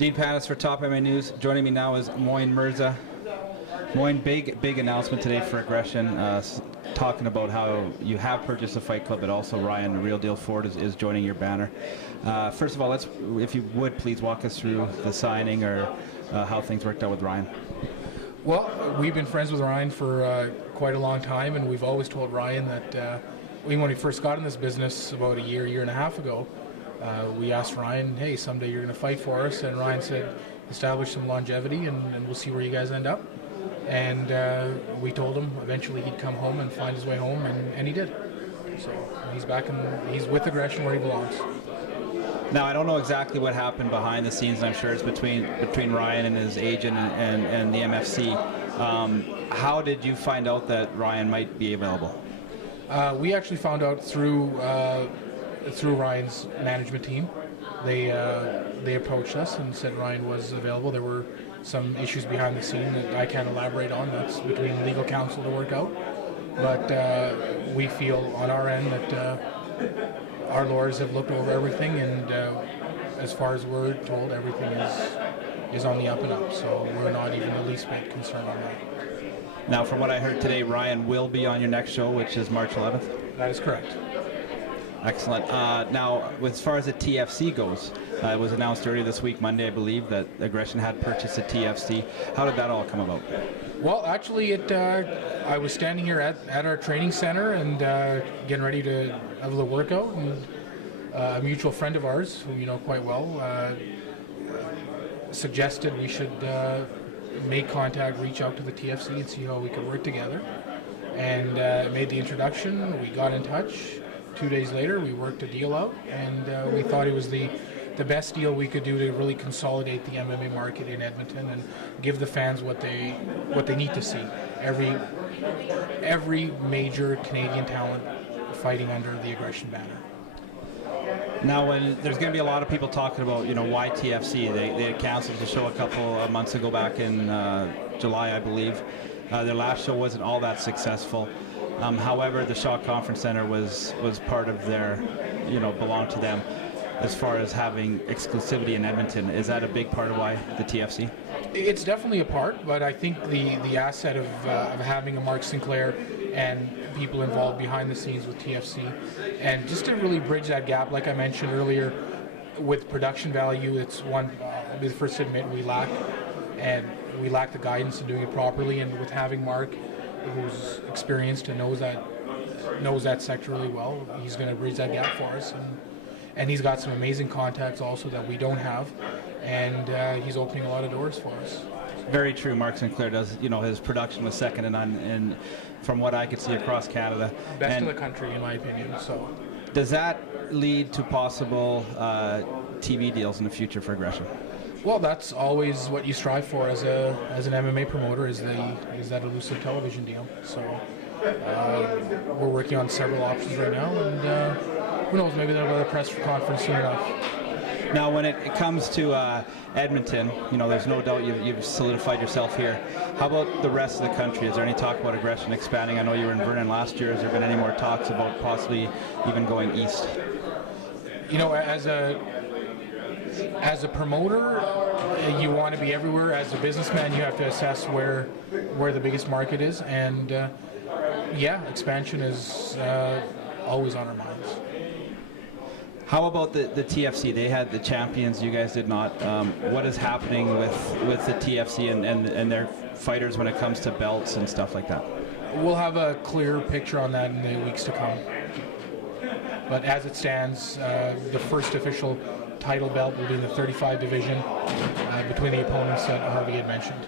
Dean Panas for Top MMA News. Joining me now is Moin Mirza. Moin, big announcement today for Aggression, talking about how you have purchased the Fight Club, but also Ryan, the Real Deal Ford, is joining your banner. First of all, if you would please walk us through the signing or how things worked out with Ryan. Well, we've been friends with Ryan for quite a long time, and we've always told Ryan that when we first got in this business about a year and a half ago, we asked Ryan, hey, someday you're going to fight for us, and Ryan said, establish some longevity and we'll see where you guys end up. And we told him eventually he'd come home and find his way home, and he did. So he's back he's with Aggression where he belongs. Now, I don't know exactly what happened behind the scenes, and I'm sure it's between Ryan and his agent and the MFC. How did you find out that Ryan might be available? We actually found out through Ryan's management team. They approached us and said Ryan was available. There were some issues behind the scene that I can't elaborate on. That's between legal counsel to work out. But we feel on our end that our lawyers have looked over everything, and as far as we're told, everything is on the up and up. So we're not even the least bit concerned on that. Now, from what I heard today, Ryan will be on your next show, which is March 11th? That is correct. Excellent. Now, as far as the TFC goes, it was announced earlier this week, Monday, I believe, that Aggression had purchased a TFC. How did that all come about? Well, actually, I was standing here at our training center and getting ready to have a little workout, and a mutual friend of ours, who you know quite well, suggested we should make contact, reach out to the TFC and see how we could work together. And made the introduction, we got in touch. 2 days later, we worked a deal out, and we thought it was the best deal we could do to really consolidate the MMA market in Edmonton and give the fans what they need to see. Every major Canadian talent fighting under the Aggression banner. Now, when there's going to be a lot of people talking about, why TFC? They had canceled the show a couple of months ago, back in July, I believe. Their last show wasn't all that successful. However, the Shaw Conference Center was part of their, belonged to them as far as having exclusivity in Edmonton. Is that a big part of why the TFC? It's definitely a part, but I think the asset of having a Mark Sinclair and people involved behind the scenes with TFC, and just to really bridge that gap, like I mentioned earlier, with production value, it's one, I'll be the first to admit we lack the guidance in doing it properly, and with having Mark, who's experienced and knows that sector really well, he's going to bridge that gap for us, and he's got some amazing contacts also that we don't have, and he's opening a lot of doors for us. Very true. Mark Sinclair does, his production was second to none, and from what I could see across Canada. Best in the country, in my opinion. So, does that lead to possible TV deals in the future for Aggression? Well, that's always what you strive for as an MMA promoter, is that elusive television deal. So we're working on several options right now, and who knows, maybe there'll be a press conference soon enough. Now, when it comes to Edmonton, there's no doubt you've solidified yourself here. How about the rest of the country? Is there any talk about Aggression expanding? I know you were in Vernon last year. Has there been any more talks about possibly even going east? As a promoter, you want to be everywhere. As a businessman, you have to assess where the biggest market is, and expansion is always on our minds. How about the TFC? They had the champions, you guys did not. What is happening with the TFC and their fighters when it comes to belts and stuff like that? We'll have a clear picture on that in the weeks to come. But as it stands, the first official title belt will be in the 35 division between the opponents that Harvey had mentioned.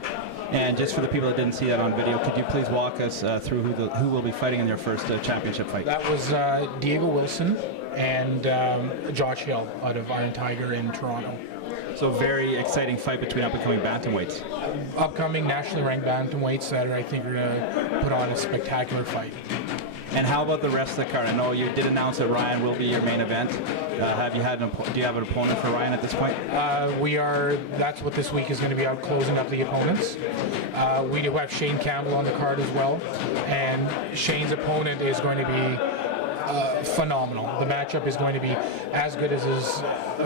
And just for the people that didn't see that on video, could you please walk us through who will be fighting in their first championship fight? That was Diego Wilson and Josh Hill out of Iron Tiger in Toronto. So very exciting fight between up-and-coming bantamweights. Upcoming nationally ranked bantamweights that I think are going to put on a spectacular fight. And how about the rest of the card? I know you did announce that Ryan will be your main event. Do you have an opponent for Ryan at this point? That's what this week is going to be out, closing up the opponents. We do have Shane Campbell on the card as well, and Shane's opponent is going to be phenomenal. The matchup is going to be as good as his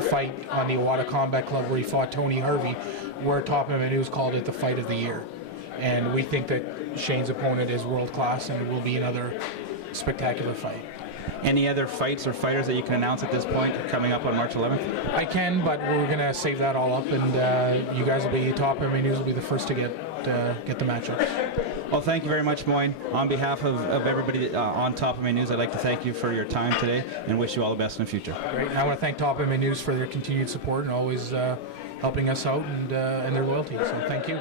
fight on the Iwata Combat Club where he fought Tony Harvey, where Top MMA News called it the fight of the year. And we think that Shane's opponent is world class and it will be another spectacular fight. Any other fights or fighters that you can announce at this point coming up on March 11th? I can, but we're going to save that all up, and you guys will be, Top MMA News will be the first to get the matchups. Well, thank you very much, Moin. On behalf of everybody on Top MMA News, I'd like to thank you for your time today and wish you all the best in the future. Great. And I want to thank Top MMA News for their continued support and always helping us out and their loyalty. So thank you.